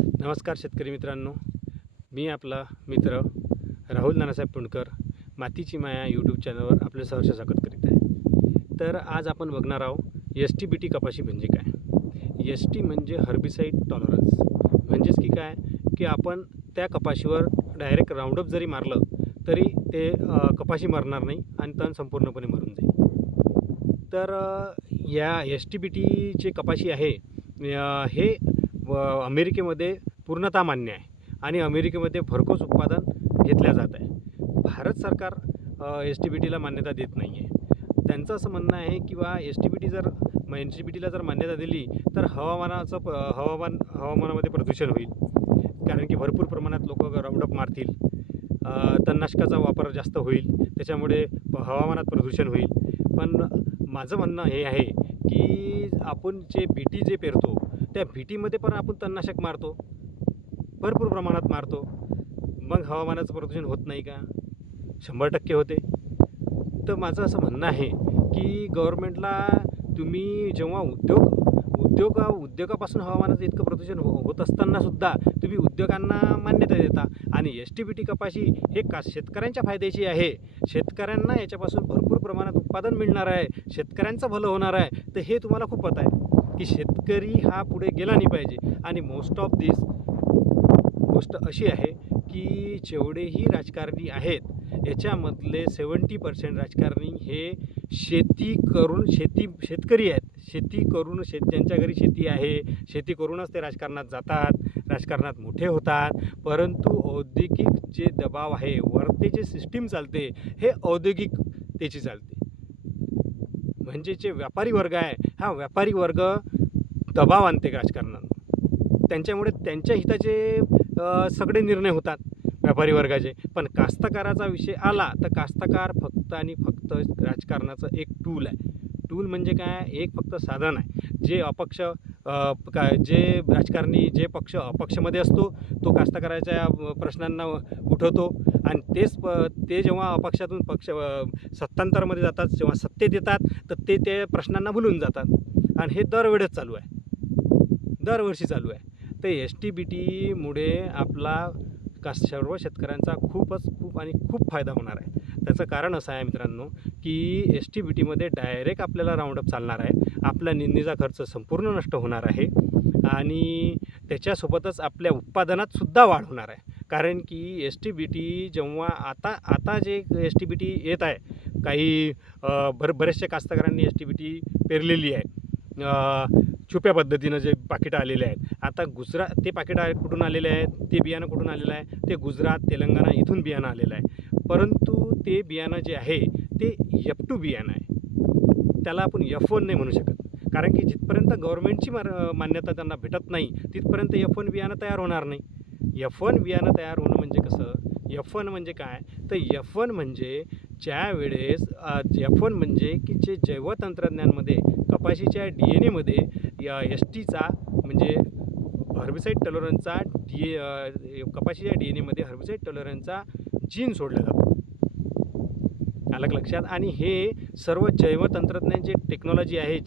नमस्कार शेतकरी मित्रांनो, मी आपला मित्र राहुल नानासाहेब पुणकर मातीची माया यूट्यूब चॅनलवर आपले सहर्ष स्वागत करीत आहे. तर आज आपण बघणार आहोत STBT कपाशी म्हणजे काय. ST म्हणजे हर्बिसाईड टॉलरन्स, म्हणजेच की काय की आपण त्या कपाशीवर डायरेक्ट राऊंडअप जरी मारलं तरी ते कपाशी मरणार नाही आणि तण संपूर्णपणे मरून जाईल. तर या STBT जे कपाशी आहे हे अमेरिकेमध्ये पूर्णतः मान्य आहे आणि अमेरिकेमध्ये भरघोस उत्पादन घेतल्या जात आहे. भारत सरकार STBTला मान्यता देत नाही आहे. त्यांचं असं म्हणणं आहे की STBTला जर मान्यता दिली तर हवामानामध्ये प्रदूषण होईल, कारण की भरपूर प्रमाणात लोक राऊंडअप मारतील, तणनाशकाचा वापर जास्त होईल, त्याच्यामुळे हवामानात प्रदूषण होईल. पण माझं म्हणणं हे आहे की आपण जे बीटी जे पेरतो त्या बीटीमध्ये पण आपण तणनाशक मारतो, भरपूर प्रमाणात मारतो. मग हवामानाचं प्रदूषण होत नाही का? 100% होते. तर माझं असं म्हणणं आहे की गव्हर्मेंटला तुम्ही जेव्हा उद्योगापासून हवामानाचं इतकं प्रदूषण होत असतानासुद्धा तुम्ही उद्योगांना मान्यता देता आणि STBT कपाशी हे शेतकऱ्यांच्या फायद्याची आहे. शेतकऱ्यांना याच्यापासून भरपूर प्रमाणात उत्पादन मिळणार आहे, शेतकऱ्यांचं भलं होणार आहे. तर हे तुम्हाला खूप पता आहे की शेतकरी हा पुढे गेला नाही पाहिजे. आणि मोस्ट ऑफ दिस गोष्ट अशी आहे की जेवढेही राजकारणी आहेत याच्यामधले 70% राजकारणी हे शेतकरी आहेत. शेती करून ज्यांच्या घरी शेती आहे, शेती करूनच ते राजकारणात जातात, राजकारणात मोठे होतात. परंतु औद्योगिक जे दबाव आहे, वरते जे सिस्टीम चालते हे औद्योगिकतेची चालते. म्हणजे जे व्यापारी वर्ग आहे हा व्यापारी वर्ग दबाव आणते राजकारणात. त्यांच्यामुळे त्यांच्या हिताचे सगळे निर्णय होतात व्यापारी वर्गाचे. पण कास्तकाराचा विषय आला तर कास्तकार फक्त आणि फक्त राजकारणाचं एक टूल आहे. टूल म्हणजे काय? एक फक्त साधन आहे. जे राजकारणी पक्ष अपक्षमध्ये असतो तो कास्तकाराच्या प्रश्नांना उठवतो आणि ते जेव्हा अपक्षातून सत्तांतरमध्ये जातात, जेव्हा सत्तेत येतात तर ते प्रश्नांना भुलून जातात. आणि हे दरवर्षी चालू आहे. तर STBTमुळे आपला सर्व शेतकऱ्यांचा खूप फायदा होणार आहे. त्याचं कारण असं आहे मित्रांनो की STBTमध्ये डायरेक्ट आपल्याला राऊंडअप चालणार आहे. आपला निंदीचा खर्च संपूर्ण नष्ट होणार आहे आणि त्याच्यासोबतच आपल्या उत्पादनातसुद्धा वाढ होणार आहे. कारण की STBT जेव्हा आता जे STBT येत आहे, काही बरेचशा कास्तकारांनी STBT पेरलेली आहे. छुप्या पद्धतीनं जे पाकिटं आलेले आहेत. आता ते पाकिटं कुठून आलेले आहेत, ते बियाणं कुठून आलेलं आहे? ते गुजरात, तेलंगणा इथून बियाणं आलेलं आहे. परंतु ते बियाणं जे आहे ते F2 बियाणं आहे. त्याला आपण F1 नाही म्हणू शकत, कारण की जिथपर्यंत गव्हर्मेंटची मान्यता त्यांना भेटत नाही तिथपर्यंत F1 बियाणं तयार होणार नाही. F1 बियाणं तयार होणं म्हणजे कसं? F1 म्हणजे काय? तर F1 म्हणजे F1 म्हणजे की जे जैवतंत्रज्ञानमध्ये कपाशीच्या DNAमध्ये STचा म्हणजे हर्बिसाईड टॉलरन्सचा कपाशीच्या DNAमध्ये हर्बिसाईड टॉलरन्सचा जीन सोडला जातो. अलग लक्षात. आणि हे सर्व जैवतंत्रज्ञान जे टेक्नॉलॉजी आहे,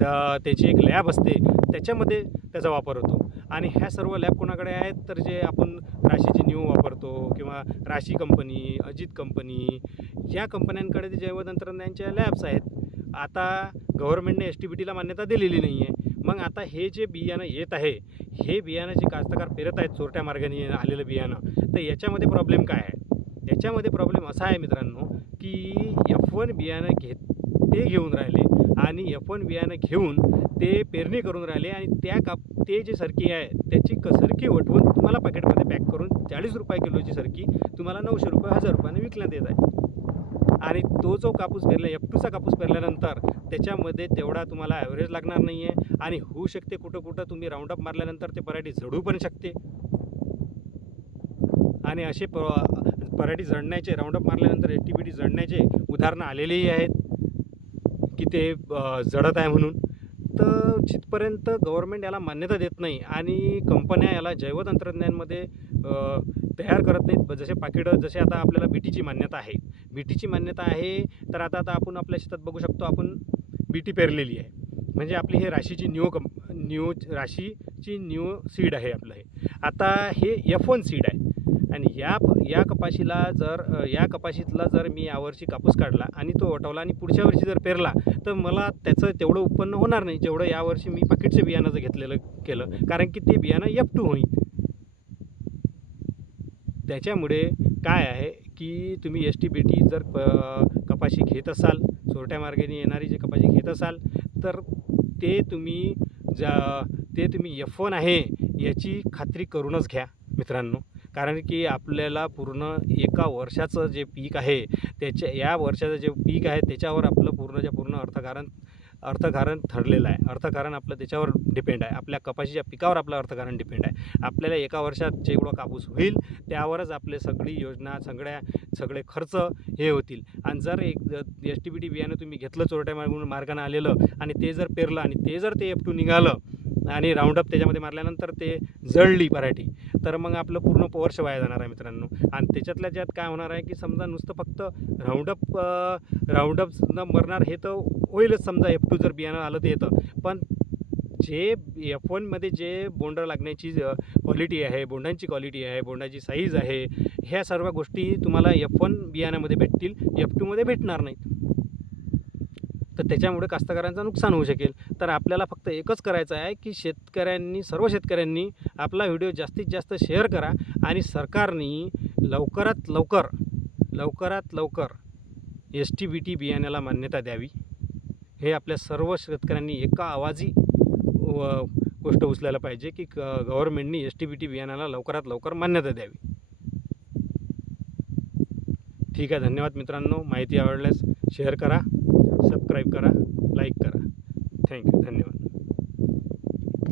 त्याची एक लॅब असते त्याच्यामध्ये त्याचा वापर होतो. आणि ह्या सर्व लॅब कोणाकडे आहेत? तर जे आपण राशीची न्यू वापरतो किंवा राशी कंपनी, अजित कंपनी, ह्या कंपन्यांकडे ते जैवतंत्रज्ञानच्या लॅब्स आहेत. आता गव्हर्मेंटने STBTला मान्यता दिलेली नाही आहे. मग आता हे जे बियाणं येत आहे, हे बियाणं जे कास्तकार पेरत आहेत चोरट्या मार्गाने आलेलं बियाणं, तर याच्यामध्ये प्रॉब्लेम काय आहे? याच्यामध्ये प्रॉब्लेम असा आहे मित्रांनो की F1 बियाणं घेऊन राहिले आणि F1 बियाणं घेऊन ते पेरणी करून राहिले आणि ते जे सरकी आहे त्याची सरकी वटवून तुम्हाला पॅकेटमध्ये पॅक करून 40 रुपये किलोची सरकी तुम्हाला 900 रुपये 1000 रुपयाने विकण्यात येत आहे. आणि तो जो कापूस पेरला, F2चा कापूस पेरल्यानंतर त्याच्यामध्ये तेवढा तुम्हाला ॲव्हरेज लागणार नाही आहे. आणि होऊ शकते कुठं तुम्ही राऊंडअप मारल्यानंतर ते पराठी झडू पण शकते. आणि असे पराठी जळण्याचे, राऊंडअप मारल्यानंतर STBT जळण्याचे उदाहरणं आलेलेही आहेत की ते जळत आहे म्हणून. तर जिथपर्यंत गव्हर्मेंट याला मान्यता देत नाही आणि कंपन्या याला जैवतंत्रज्ञानमध्ये तयार करत नाहीत, जसे आता आपल्याला BTची मान्यता आहे, तर आता आपण आपल्या शेतात बघू शकतो, आपण BT पेरलेली आहे. म्हणजे आपली हे राशीची न्यू राशीची न्यू सीड आहे आपलं हे. आता हे F1 सीड आहे आणि या कपाशीला या कपाशीतला जर मी यावर्षी कापूस काढला आणि तो वटवला आणि पुढच्या वर्षी जर पेरला तर मला त्याचं तेवढं उत्पन्न होणार नाही जेवढं यावर्षी मी पाकिटचं बियाणाचं केलं, कारण की ते बियाणं F2 होईल. त्याच्यामुळे काय आहे की तुम्ही STBT जर कपाशी घेत असाल, चोरट्या मार्गाने येणारी जी कपाशी घेत असाल तर ते तुम्ही F1 आहे याची खात्री करूनच घ्या मित्रांनो. कारण की आपल्याला पूर्ण एका वर्षाचं जे पीक आहे या वर्षाचं जे पीक आहे त्याच्यावर आपलं पूर्णच्या पूर्ण अर्थकारण ठरलेलं आहे. अर्थकारण आपलं त्याच्यावर डिपेंड आहे. आपल्या कपाशीच्या पिकावर आपलं अर्थकारण डिपेंड आहे. आपल्याला एका वर्षात जेवढा कापूस होईल त्यावरच आपले सगळी योजना सगळे खर्च हे होतील. आणि जर STBT बियाणं तुम्ही घेतलं चोरट्या मार्गाने आलेलं आणि ते जर पेरलं आणि ते जर F2 निघालं आणि राऊंडअप त्याच्यामध्ये मारल्यानंतर ते जळली पराठी तर मग आपलं पूर्ण वर्ष वाया जाणार आहे मित्रांनो. आणि त्याच्यातल्या ज्यात काय होणार आहे की समजा नुसतं फक्त राऊंडअप न मरणार हे तर होईलच, समजा F2 जर बियाणं आलं तर येतं, पण जे F1मध्ये जे बोंड लागण्याची क्वालिटी आहे, बोंडांची क्वालिटी आहे, बोंडाची साईज आहे, ह्या सर्व गोष्टी तुम्हाला F1 बियाण्यामध्ये भेटतील, F2मध्ये भेटणार नाहीत. तर त्याच्यामुळे कास्तकारांचं नुकसान होऊ शकेल. तर आपल्याला फक्त एकच करायचं आहे की सर्व शेतकऱ्यांनी आपला व्हिडिओ जास्तीत जास्त शेअर करा आणि सरकारने लवकरात लवकर STBT बियाण्याला मान्यता द्यावी. हे आपल्या सर्व शेतकऱ्यांनी एका आवाजी गोष्ट उचलायला पाहिजे की गव्हर्नमेंटनी STBT बियाण्याला लवकरात लवकर मान्यता द्यावी. ठीक आहे, धन्यवाद मित्रांनो. माहिती आवडल्यास शेअर करा, सबस्क्राईब करा, लाईक करा. थँक्यू, धन्यवाद.